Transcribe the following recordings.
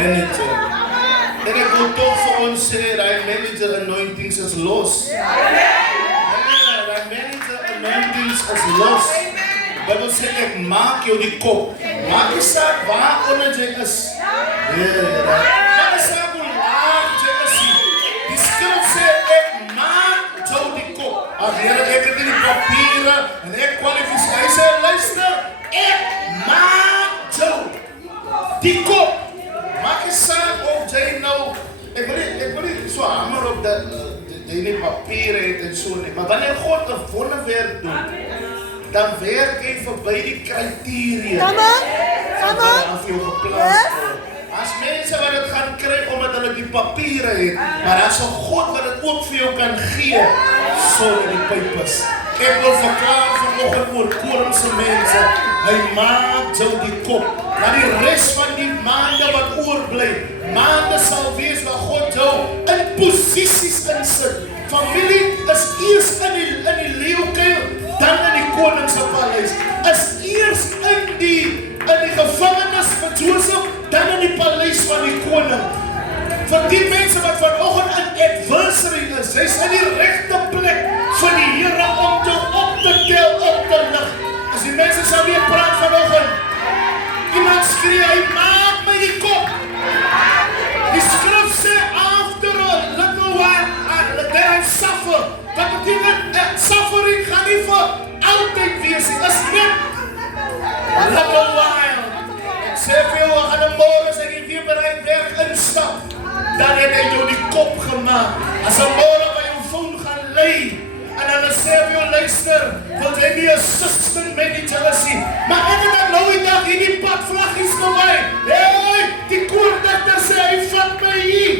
Manager. En ek wil toch vir ons sê, die manager anointings is los. Die manager anointings is los. Dat wil sê, ek maak jou die kop. Maak die saak waaronder jy is. Maak die saak hoe laag jy is. Die skrif sê, ek maak jou die kop. Ag Here, ek het in die papiere en ek kwalifiseer. Hy sê, luister, ek maak jou die kop. Maak die saak of jy nou, ek wil nie so hamer op dat jy nie papiere het en so nie. Maar wanneer God 'n wonderwerk doen, dan werk hy verby die kriteria. Wat af jou geplaas word. As mense wat dit gaan kry omdat hulle die papiere het, maar as 'n God wat dit ook vir jou kan gee, sonder die pypes. Ek wil verklaar vanoggend oor Koringse mense, hy maak jou die kop. Maar die res van die maande wat oorbly, maande sal wees waar God jou in posisies insit. Familie is eers in die leeukuil, dan in die koningse paleis. Is eers in die gevangenis vir Josef, dan in die paleis van die koning. Vir die mense wat vanoggend in adversary is, jy's in die regte plek vir die Here om te op te tel, op te lig. As die mense sal weer praat vanoggend, iemand skree, hy maak my die kop. Die skrif sê, after a little while, that I suffer. Wat beteken, suffering gaan nie vir altyd wees, is net little while. Ek sê vir jou, aan die morgen as ek weer bereid werk instap, dan het hy jou die kop gemaakt. As een morgen by jou phone gaan lei, en dan sê vir jou, luister, wil jy nie assistant manager is nie, maar ek het dan nou die dag hierdie pad vlaggies vir my. Hey, die koordigter sê, hy vat my hier.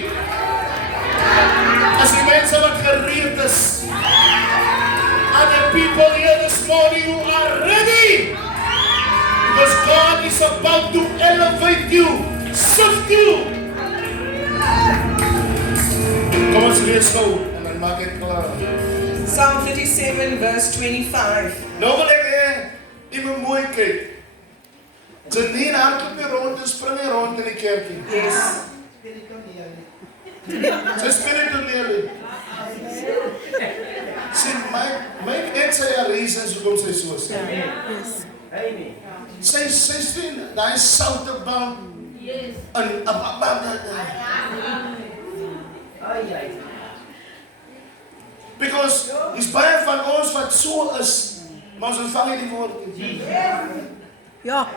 As die mense wat gereed is, and the people here this morning who are ready, because God is about to elevate you, sift you. Kom ons lees gou, en dan maak ek klaar. Psalm 37 verse 25. Nou wil ek iemand mooi kyk. Janine hardloop nie rond en spring nie rond in die kerkie. Yes. Sy speel toneel. Sê, my ek sê a reasons hoekom sy so sê. Sy sê, die souteband en because is baie van ons wat so is, maar ons ontvang nie die woord. Ja.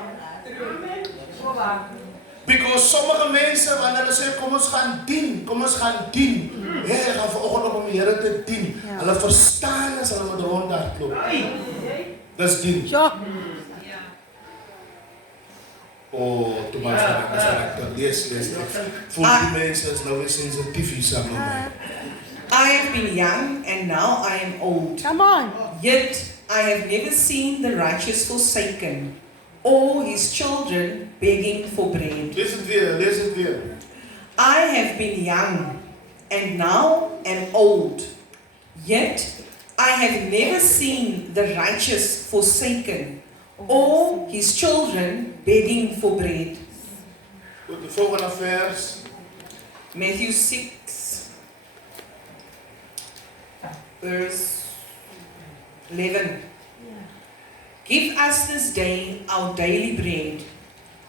Because sommige mense, wanneer hulle sê, kom ons gaan dien. Jy gaan vanoggend op om die Here te dien. Hulle verstaan as hulle met rondhardloop. Dis dien. Ja. Oh, toe my karakter. Yes. Voel die mense is nou weer sensitief hier saam met my. I have been young and now I am old. Come on. Yet I have never seen the righteous forsaken, or his children begging for bread. Lees het weer. I have been young and now am old. Yet I have never seen the righteous forsaken, or his children begging for bread. Goed, die volgende vers. Matthew 6, verse 11. Give us this day our daily bread,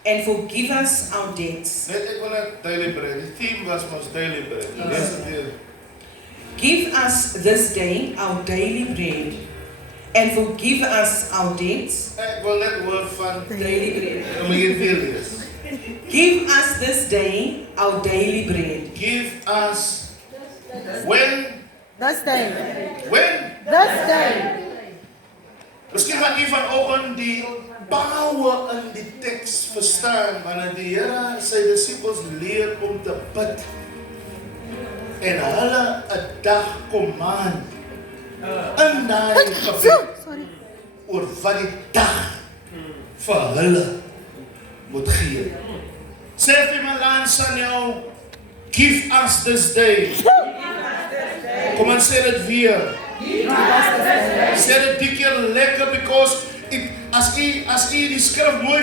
and forgive us our debts. Net ek wil net daily bread. Die theme was ons daily bread. Lees het weer. Give us this day our daily bread, and forgive us our debts. Ek wil net hoor van Daily bread. Kom ek weer lees. Give us this day our daily bread. Give us when This day. Miskien gaan u vanoggend die power in die teks verstaan wanneer die Here sy disippels leer om te bid en hulle 'n dag command in daai gebed Sorry. oor wat die dag vir hulle moet gee. Sê vir my lands aan jou, give us this day. Kom aan, sê dit weer. Sê dit die keer lekker, because as u die skrif mooi